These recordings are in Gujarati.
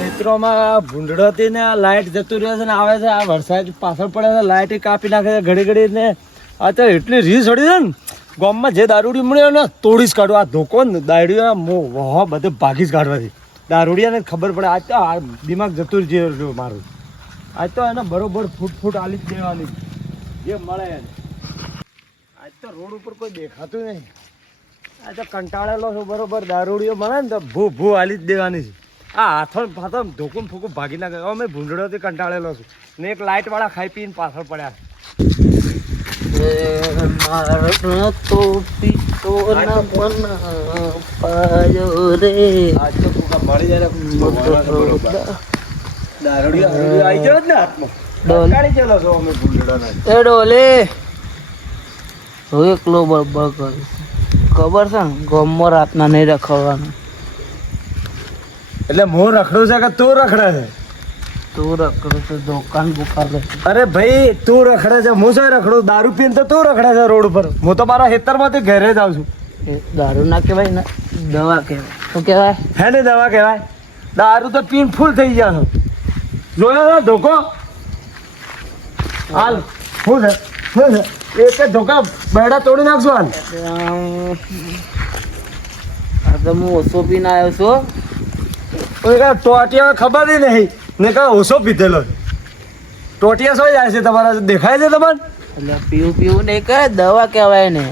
હેતરોમાં ભૂંડડો થી ને લાઈટ જતું રહે છે ને આવે છે. આ વરસાદ પાછળ પડે છે, લાઈટ કાપી નાખે છે ઘડી ઘડી ને. અત્યારે એટલી રીસ ચડી છે ને ગામમાં જે દારૂડી મળ્યો ને તોડી જ કાઢવા. આ ધોકો ને દારૂડિયા બધે ભાગી જ કાઢવાથી દારૂડિયાને ખબર પડે. આજ તો આ દિમાગ જતું રહ્યું મારું. આજ તો એને બરોબર ફૂટ આલી જ દેવાની જે મળે એને. આજ તો રોડ ઉપર કોઈ દેખાતું નહીં. આ તો કંટાળેલો છું બરોબર. દારૂડીઓ મળે ને તો ભૂ આલી જ દેવાની છે. આ હાથો ફાથો ધોકું ફૂકું ભાગી નાખે. અમે ભૂંડળોથી કંટાળેલો છું ને એક લાઇટ વાળા ખાઈ પીને પાછળ પડ્યા. તો પીતો ના મન પાયો રે. આજ તો ફૂકા મળી જાય દારૂડીઓ આવી ગયો જ ને હાથમાં. કંટાળી ગયેલો છો અમે ભૂંડળોના. એ ડોલે હું એકલો બરબર કરું. ખબર છે ને ગામમાં રાતના નહીં રખડવાનું. એટલે હું રખડું છે કે તું રખડે છે? તું રખડું છે દુકાન બુકાર લે. અરે ભાઈ તું રખડે છે, હું શું રખડું? દારૂ પીને તો તું રખડે છે રોડ ઉપર. હું તો મારા ખેતરમાંથી ઘરે જ આવું છું. એ દારૂ ના કહેવાય ને દવા કહેવાય. શું કહેવાય? હે ને દવા કહેવાય. દારૂ તો પીને ફૂલ થઈ ગયા છો. જોયો ને ધોકો? હાલ શું છે એક જ ધોકા બેડા તોડી નાખશું હાલ. આ તો હું ઓછો પીને આવ્યો છું. ટોટિયા ખબર નહીં ને કા ઓછો પીધેલો. ટોટિયા શું જાય છે તમારા? દેખાય છે તમારે? એટલે પીવું નહીં કરે દવા કહેવાય ને.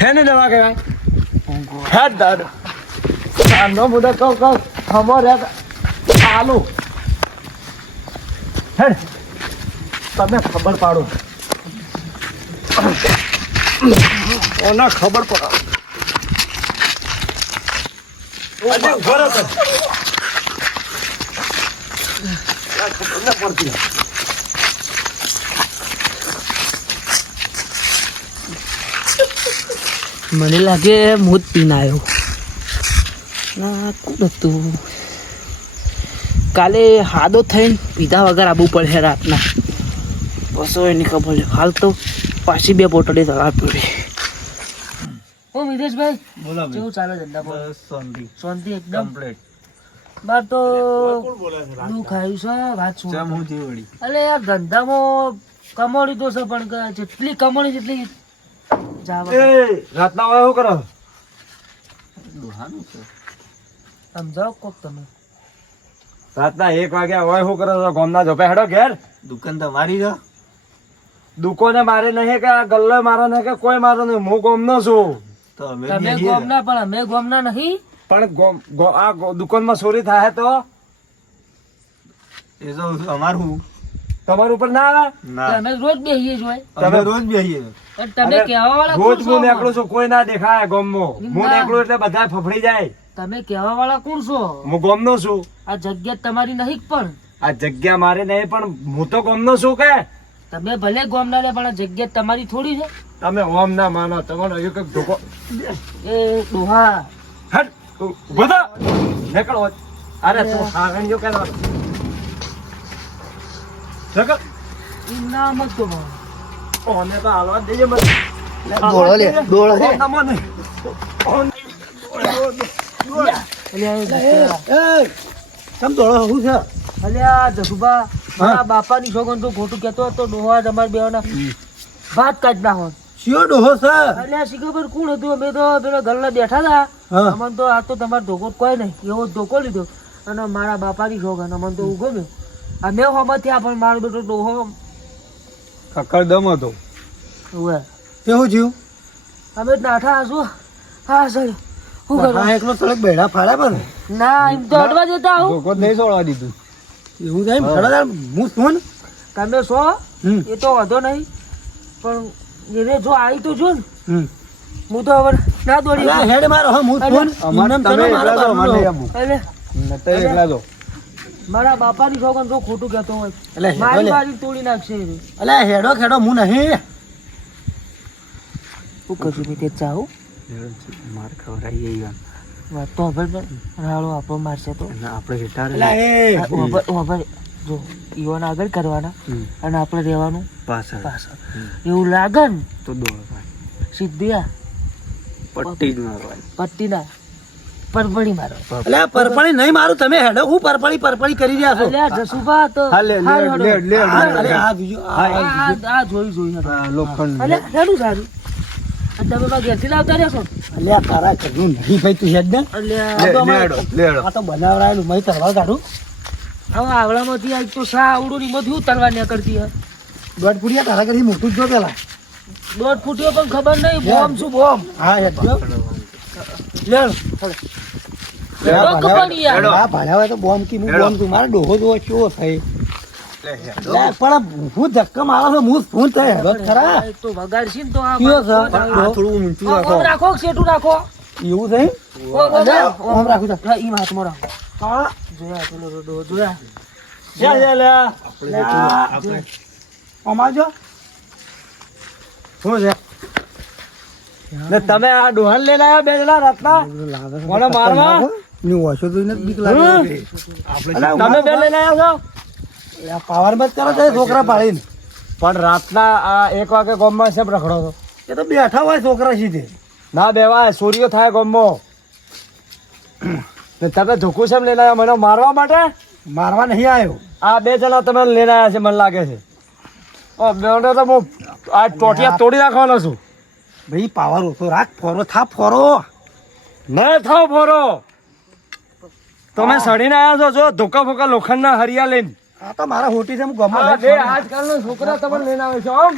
હે ને દવા કહેવાય. હે દારૂ આનો મુદ્દા કહું ખબર હે આલુ હે તમે ખબર પાડો. ઓના ખબર પડે. મને લાગે હું જ પીને આવ્યો ના. કોણ હતું? કાલે હાદો થઈને પીધા વગર આવવું પડે રાતના. બસો એની ખબર છે. હાલ તો પાછી 2 બોટલી દવા પીવી. ઓ વિદેશભાઈ બોલો કેવું ચાલે ધંધા? બસ શાંતિ શાંતિ એકદમ કમ્પ્લીટ. બાર તો દુઃખ આવ્યું છે વાત શું. અરે યાર ધંધામાં કમાણી તો છે પણ જેટલી કમાણી જેટલી રાતના હોય શું કરો? સમજાવો કોક તમે. રાતના 1 વાગ્યા હોય શું કરો છો? ગોમના જોપે હેડો ઘેર. દુકાન તો મારી છે. દુકોને મારે નહીં કે આ ગલ્લો મારો નહીં કે કોઈ મારો નહીં. હું ગોમનો છું. તો અમે તમે ગોમના પણ અમે ગોમના નહીં. પણ આ દુકાનમાં ચોરી થાય તો એ તો અમારું તમારું ઉપર ના આવે. ના અમે રોજ બેહીએ જ હોય. અમે રોજ બેહીએ. પણ તમે કહેવા વાળા રોજ કોણ હું છો? નીકળું છું કોઈ ના દેખાય ગોમમાં. હું ના. નીકળું એટલે બધા ફફડી જાય. તમે કહેવા વાળા કોણ છો? હું ગોમનો છું. આ જગ્યા તમારી નહીં પણ આ જગ્યા મારે નહીં પણ હું તો ગોમનો છું કે. તમે ભલે ગોમના લે પણ આ જગ્યા તમારી થોડી છે. તમે ઓમ ના માનો. તમારો હજુ કઈક ધોકો. એ ડોહા હટ બધા નીકળો. અરે તું હારણ્યો કે નીકળ. ઈ ના મત તો ઓને તો હાલવા દેજે મને. દોડો લે, દોડો લે. નમો નહીં. કેમ દોડો શું છે? અલ્યા જસુભા મારા બાપાની છોકન તો ખોટું કહેતો હતો. ડોહા તમારે બેવાના ભાત કાઢ નાખો. શિયો ડોહો છે. અલ્યા શી ખબર કોણ હતું? અમે તો પેલા ગલ્લા બેઠા હતા. હા. અમને તો આ તો તમારો ધોકો કોઈ નહીં એવો ધોકો લીધો અને મારા બાપાની છોકન અમને તો ઉગો ગયો. અમે હોમાં થયા પણ મારો બેટો ડોહો કક્કર દમ હતો. ઉવે. કેવું થયું? અમે નાઠા હશું. હા સર શું કરો? હા એકલો સડક બેડા ફાડ્યા પણ ના એમ તો અડવા જતા આવું. ધોકો જ નહીં છોડવા દીધું. એવું થાય ફળા હું શું ને? તમે છો હમ. એ તો વાંધો નહીં પણ એને જો આવી તો જો ને હમ. હું તો હવે ના દોડી અલા, હેડ મારો હા હું ફોન અમારે એમ તમે ચલો મારો એકલા છો, અમારે નહીં બાપનો. આવવું. એટલે નતર એકલા છો. મારા બાપાની છોકન જો ખોટું કહેતો હોય એટલે હેડો મારી લે. મારી તોડી નાખશે એ. અલા હેડો ખેડો હું નહીં. શું કશું નહીં તે ચાહું માર ખવડાવી વાત તો હવે રાડો આપણો મારશે તો આપણે હેઠા અલા એ હવે જો ઈવન આગળ કરવાના અને આપણે રહેવાનું પાછળ પાછળ. એવું લાગે ને તો દોડ સીધી આ પટ્ટી જ મારવાની. પટ્ટી ના પરપડી મારો એટલે આ પરપળી નહીં મારું, તમે હેડો હું પરપળી કરી રહ્યા છો. અલ્યા જસુભા તો હા, લે, લે, હારું, લે, હારું. લે, અરે લે. આ બીજું, આ જોઈ હેડો. લોખંડ. અલ્યા હેડું સારું અને તમે મારા ઘેરથી લાવતા રહેશો અલ્યા તારા ઘરનું નહીં ભાઈ, તું હેડ ને. અલ્યા લે, આ તો લે, હેડો, લે, હેડો. આ તો બનાવરાયેલું મય તરવા કાઢું. હવે આવડામાંથી આજ તો શા આવડું ની મધ્યું તલવા નીકળતી હે દોઢ ફૂટિયા તારા ઘરથી મોટું જ જો પેલા. 1.5 ફૂટ્યો પણ ખબર નહીં બોમ્બ શું બોમ્બ હા હેડ જો. લે. હેડો કપાડી યાર. આ ભાડ્યા હોય તો બોમ્બ કી હું બોમ્બ તું મારો ડોહો જોવો કેવો થઈ. લે, પણ હું ધક્કા મારો છો, હું ફોન થાય હેડો જ ખરા. આ તો વગાડશી ને તો આ કયો છે? આ થોડું ઊંચું રાખો. ઓમ રાખો કે શેઠું રાખો એવું થઈ? ઓમ ઓમ રાખું તા. હા, ઈ હાથમાં રાખો હા. જોયા પેલો રોડો જોયા લે, લે, લે. આપણે આમ આવજો. શું છે? ને તમે આ ડોહાન લઈને આવ્યા બે જણા રાતના? કોને મારવા? ની ઓછો જોઈને જ બીક લાગે છે. અલા, તમે બે લઈને આવ્યા છો? આ પાવર મત કરો તો એ છોકરા પાડીને. પણ રાતના આ 1 વાગે ગામમાં શેમ રખડો છો? એ તો બેઠા હોય છોકરા સીધે. ના બેવાય, ચોરીઓ થાય ગામમાં. ને તમે ધોકું શેમ લઈને આવ્યા? મને મારવા માટે? મારવા નહીં આવ્યો. આ બે જણા તમે લઈને આવ્યા છે મને લાગે છે. ઓ બેવડો તો હું આ ટોટિયા તોડી નાખવાનો છું. ભાઈ પાવર ઓછો રાખ, ફોરો થાપ ફોરો. ન થાવ ફોરો. તમે સડીને આવ્યા છો, જો ધોકા ફોકા લોખંડના હરિયા લઈને. આ તો મારા હોટી છે, હું ગમો આ બે આજકાલના છોકરા તમે લઈને આવે છે આમ.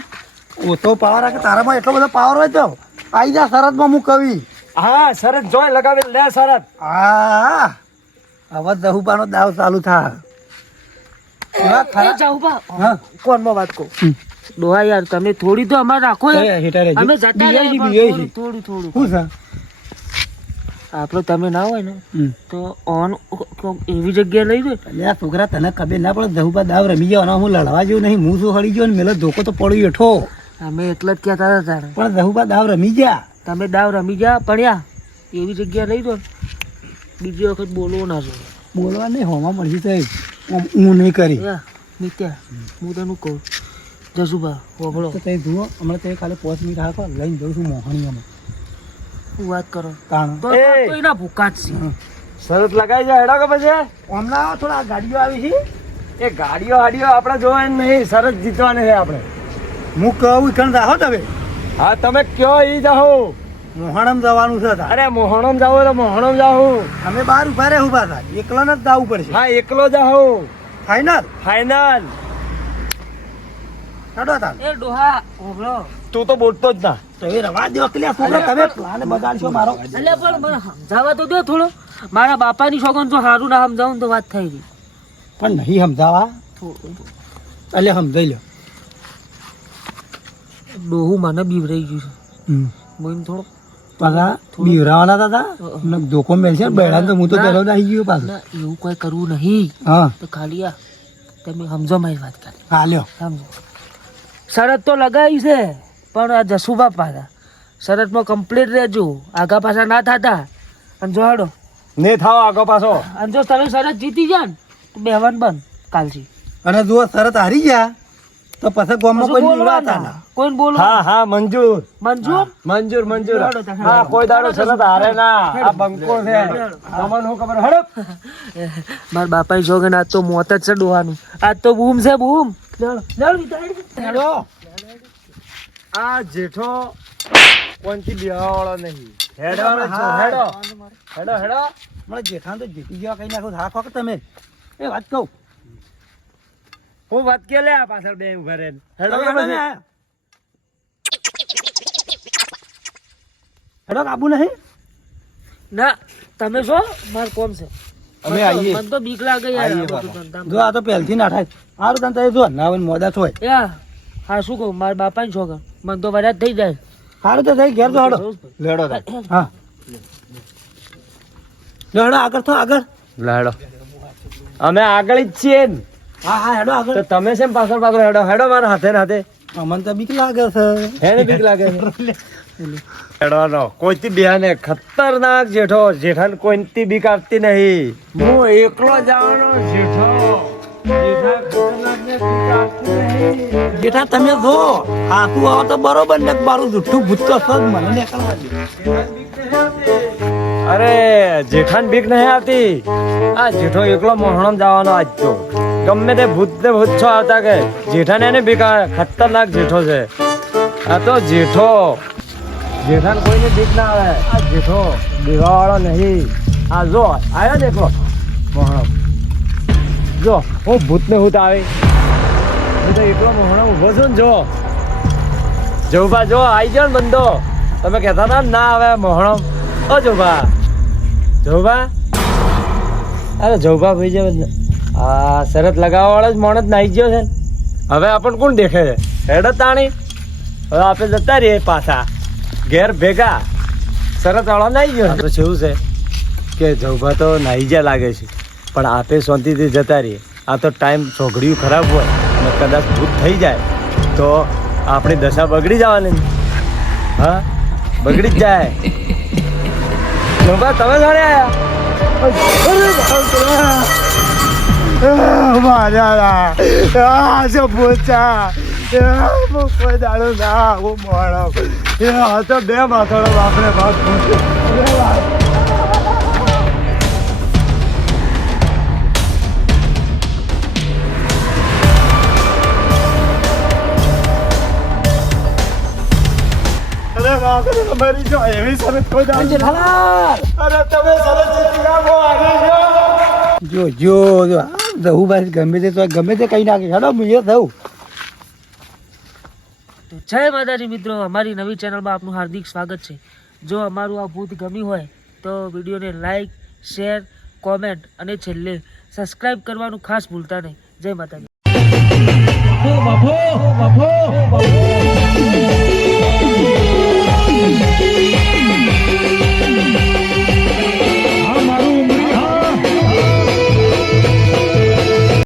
ઓછો પાવર રાખે, તારામાં એટલો બધો પાવર હોય તો આઈ જા શરતમાં હું કવિ. હા શરત જોઈ લગાવી લે શરત. હા હવે દહુબાનો દાવ ચાલુ થાય. એવા એ ખરા. જાઉં બા હા. કોનમાં વાત કહું ડોહા યાર તમે થોડી તો અમારે રાખો યાર. એ હેઠા રહેજો. અમે જતા બીજાય રહીએ છે, પણ બીજાય છે. થોડું થોડું શું છે? આપણે તમે ના હોય ને હમ. તો ઓન એવી જગ્યાએ લઈ દો અલ્યા છોકરા તને ખબર ના પડે, દહુબા દાવ રમી જવાનો, હું લડવા જેવું નહીં, હું શું હળી ગયો ને મેલો ધોકો તો પડી બેઠો. અમે એટલે જ કહેતા હતા તારે પણ દહુબા દાવ રમી ગયા. તમે દાવ રમી જા પડ્યા એવી જગ્યાએ લઈ દો ને. બીજી વખત બોલવો ના જોઈએ. બોલવા નહીં, હોમાં મળશે તો હું નહીં કરી. યા નિત્યા હું તને કહું જસુભા વગડો તો તે જુઓ, હમણાં તે ખાલી 5 મિનિટ રાખો, લઈને જઉં છું મોહણીઓમાં. શું વાત કરો તાણ તો એ! તો એના ભૂકા જ છે. શરત લગાઈ જાય હેડા કે પછી? હમણાં આવો, થોડા ગાડીઓ આવી છે. એ ગાડીઓ હાડીઓ આપણે જોવાની નહીં, શરત જીતવાની છે આપણે. હું કહું ઈકણ જાહો તમે. હા તમે કયો ઈ જાહો. મોહણમ જવાનું છે તાર. અરે મોહણમ જાવ તો મોહણમ જાહો. અમે બહાર ઉભા રહેવું પાછા, એકલાને જ જવું પડશે. હા એકલો જાહો. ફાઈનલ. ફાઈનલ. હેડો તાર. એ ડોહા વગડો તું તો બોલતો જ ના. તો એ રવા દો કે લ્યા છોકરા, તમે પ્લાન બગાડશો મારો. એટલે પણ મને સમજાવવા તો દે થોડો. મારા બાપાની છોકરાને જો સારું ના સમજાવું ને તો વાત થઈ ગઈ. પણ નહીં સમજાવા. થોડું એટલે સમજાઈ લો. ડોહું મને બીવરાઈ ગયું છે મને થોડો પાછા બીવરાવાના હતા ને ધોકો મેલશે ને બૈડા તો હું તો પેલો જ આવી ગયો પાછો. ના એવું કોઈ કરવું નહીં. હા તો ખાલી આ તમે સમજો મારી વાત કરી હા લ્યો. સમજો શરત તો લગાવી છે પણ આ જસુબા પાછા શરતમાં કમ્પ્લીટ રહેજો આગા પાછા ના થતા. અને જો હાડો ને થાવ આગો પાછો. અને જો તમે શરત જીતી ગયા ને તો બેહવાન બંધ કાલથી. અને જો શરત હારી ગયા તો પછી ગામમાં કોઈ નીવડાતા ના. કોઈ બોલો હા હા મંજૂર. મંજૂર મંજૂર મંજૂર. હાડો તા, હા કોઈ દાડો શરત હારે ના. આ બંકો છે. તમને શું ખબર હડપ. મારા બાપાની છોકરાને આજ તો મોત જ છે ડોહાનું. આજ તો બૂમ છે બૂમ. હેડો. આ જેઠો કોણથી બિહાવાળો નહીં. હેડો હેડો હેડો હેડો. મને જેઠાણ તો જીતી ગયા કઈ નાખો રાખો કે તમે. એ વાત કહું. હું વાત કે લે આ પાછળ બે ઉભા રહે. હેડો તમે કે હેડો ને. હેડો કાબુ નહીં. ના તમે છો મારે કોમ છે. અમે આવીએ. મને તો બીક લાગે યાર આવીએ આ બધું બાપા. ધંધામાં. જો આ તો પહેલથી ના થાય. સારું તને તો જો ના હોય ને મોડા હોય. યા હા શું કહું મારા બાપાની છોકરા મને તો વરાજ થઈ જાય. સારું તો થઈ ઘેર તો હેડો. લેડો હા લો હેડો આગળ તો આગળ. લેડો. અમે આગળ જ છીએ ને. હા હા હેડો તો આગળ. તમે શેમ પાછળ પાછળ હેડો હેડો મારા હાથે ને હાથે. અમને તો બીક લાગે છે. હેને બીક લાગે છે. હેડવાનો કોઈથી બિહાને ખતરનાક જેઠો. જેઠાને કોઈથી બીક આપતી નહીં. હું એકલો જવાનો જેઠો. જેઠા ખતરનાકને બીક આપતી નહીં. જેઠા તમે જો હાથું આવો તો બરોબર ને મારું જુઠ્ઠું ભૂતકો સજ મને નીકળવા દે. જેઠાને બીક નહીં આપતી. અરે જેઠાન બીક નહીં આવતી. આ જેઠો એકલો મોહણમ જવાનો આજ તો. ગમે તે ભૂત ને ભૂત છો આવતા કે જેઠાને એને બીક આવે. ખતરનાક જેઠો છે આ તો. જેઠાન કોઈને બીક ના આવે. આ જેઠો બીવા વાળો નહીં. આ જો આવ્યો ને એકલો મોહણમ. જો હું ભૂત ને ભૂત આવે. હું તો એકલો મોહણમ ઉભો છું ને. જો જવભા જો આવી જાવ ને બંધો. તમે કહેતા હતા ને ના આવે મોહણમ. ઓ જવભા અરે જવભા ભાઈ છે. આ શરત લગાવવા વાળો જ માણસ નાઈ ગયો છે ને. હવે આપણને કોણ દેખે છે? હેડ તાણી. હવે આપણે જતા રહીએ પાછા ઘેર ભેગા. શરત વાળો નાઈ ગયો તો શું છે કે જવભા તો નાઈ જ્યાં લાગે છે, પણ આપે શાંતિથી જતા રહીએ. આ તો ટાઈમ છોકરીઓ ખરાબ હોય અને કદાચ ભૂત થઈ જાય તો આપણી દશા બગડી જવાની ને. હા બગડી જ જાય. જવભા તમે જાણે આયા તો બે માથાડો બાપરે બાપ. તમારી જો એવી શરત કોઈ અરે તમે જો જો જો દહુ ભાઈ ગમે તે તો ગમે તે કઈ નાખે. હેડો મિલે દઉં. તો જય માતાજી મિત્રો, અમારી નવી ચેનલમાં આપનું હાર્દિક સ્વાગત છે. જો અમારું આ ભૂત ગમ્યું હોય તો વિડીયોને લાઈક, શેર, કોમેન્ટ અને છેલ્લે સબસ્ક્રાઈબ કરવાનું ખાસ ભૂલતા નહીં. જય માતાજી.